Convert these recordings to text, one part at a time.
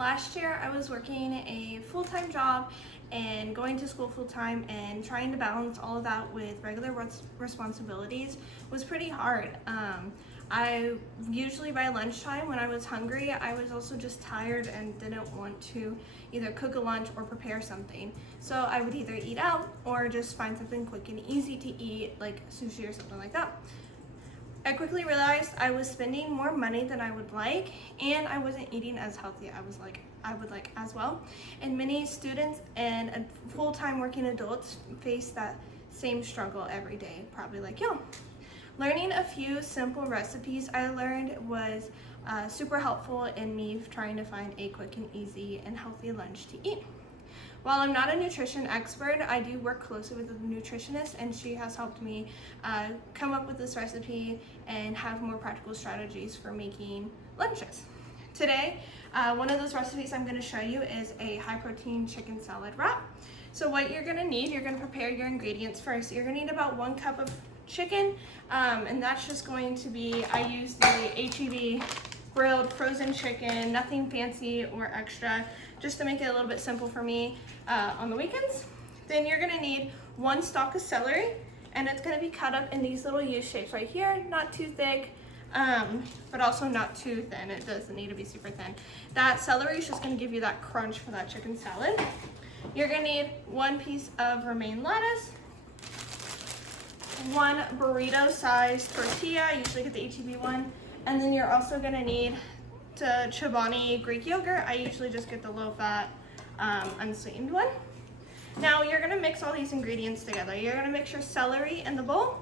Last year I was working a full-time job and going to school full-time, and trying to balance all of that with regular responsibilities was pretty hard. I usually by lunchtime when I was hungry, I was also just tired and didn't want to either cook a lunch or prepare something. So I would either eat out or just find something quick and easy to eat, like sushi or something like that. I quickly realized I was spending more money than I would like, and I wasn't eating as healthy I would like as well. And many students and full-time working adults face that same struggle every day, probably like you. Learning a few simple recipes I learned was super helpful in me trying to find a quick and easy and healthy lunch to eat. While I'm not a nutrition expert, I do work closely with a nutritionist, and she has helped me come up with this recipe and have more practical strategies for making lunches. Today, one of those recipes I'm going to show you is a high-protein chicken salad wrap. So what you're going to need, you're going to prepare your ingredients first. You're going to need about 1 cup of chicken, and that's just going to be, I use the H-E-B grilled frozen chicken, nothing fancy or extra, just to make it a little bit simple for me on the weekends. Then you're gonna need 1 stalk of celery, and it's gonna be cut up in these little U shapes right here, not too thick, but also not too thin. It doesn't need to be super thin. That celery is just gonna give you that crunch for that chicken salad. You're gonna need 1 piece of romaine lettuce, 1 burrito sized tortilla, I usually get the H-E-B one, and then you're also gonna need the Chobani Greek yogurt. I usually just get the low-fat, unsweetened one. Now you're gonna mix all these ingredients together. You're gonna mix your celery in the bowl.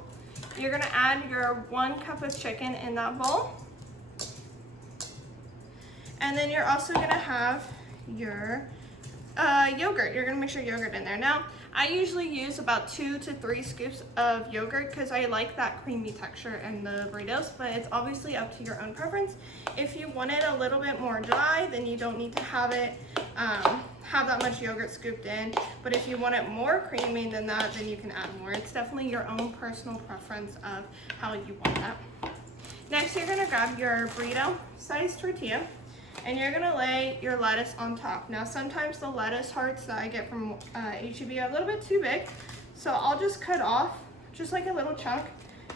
You're gonna add your 1 cup of chicken in that bowl. And then you're also gonna have your yogurt. You're gonna mix your yogurt in there. Now, I usually use about 2 to 3 scoops of yogurt because I like that creamy texture in the burritos, but it's obviously up to your own preference. If you want it a little bit more dry, then you don't need to have it have that much yogurt scooped in. But if you want it more creamy than that, then you can add more. It's definitely your own personal preference of how you want that. Next, you're gonna grab your burrito sized tortilla, and you're gonna lay your lettuce on top. Now sometimes the lettuce hearts that I get from H-E-B are a little bit too big, so I'll just cut off just like a little chunk,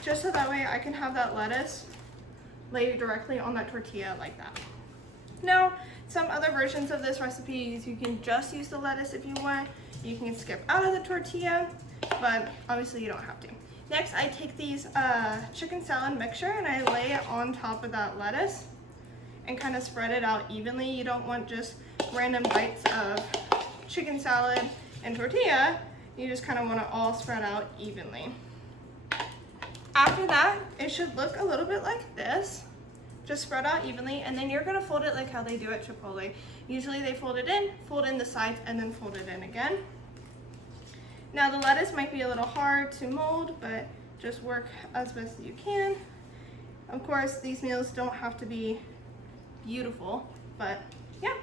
just so that way I can have that lettuce laid directly on that tortilla like that. Now, some other versions of this recipe, you can just use the lettuce if you want. You can skip out of the tortilla, but obviously you don't have to. Next, I take these chicken salad mixture and I lay it on top of that lettuce and kind of spread it out evenly. You don't want just random bites of chicken salad and tortilla. You just kind of want it all spread out evenly. After that, it should look a little bit like this, just spread out evenly, and then you're gonna fold it like how they do at Chipotle. Usually they fold in the sides, and then fold it in again. Now the lettuce might be a little hard to mold, but just work as best as you can. Of course, these meals don't have to be beautiful, but yeah.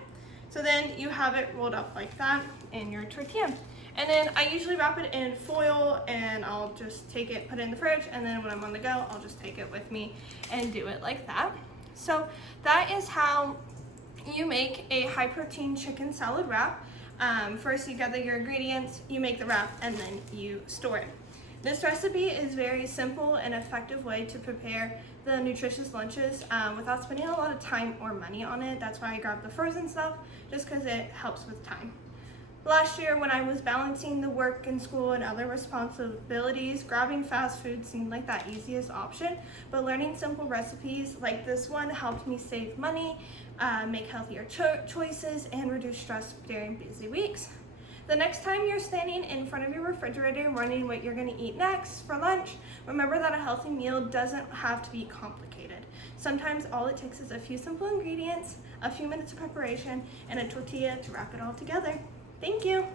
So then you have it rolled up like that in your tortilla. And then I usually wrap it in foil, and I'll just take it, put it in the fridge, and then when I'm on the go, I'll just take it with me and do it like that. So that is how you make a high protein chicken salad wrap. First you gather your ingredients, you make the wrap, and then you store it. This recipe is very simple and effective way to prepare the nutritious lunches without spending a lot of time or money on it. That's why I grabbed the frozen stuff, just because it helps with time. Last year, when I was balancing the work and school and other responsibilities, grabbing fast food seemed like that easiest option, but learning simple recipes like this one helped me save money, make healthier choices, and reduce stress during busy weeks. The next time you're standing in front of your refrigerator wondering what you're gonna eat next for lunch, remember that a healthy meal doesn't have to be complicated. Sometimes all it takes is a few simple ingredients, a few minutes of preparation, and a tortilla to wrap it all together. Thank you.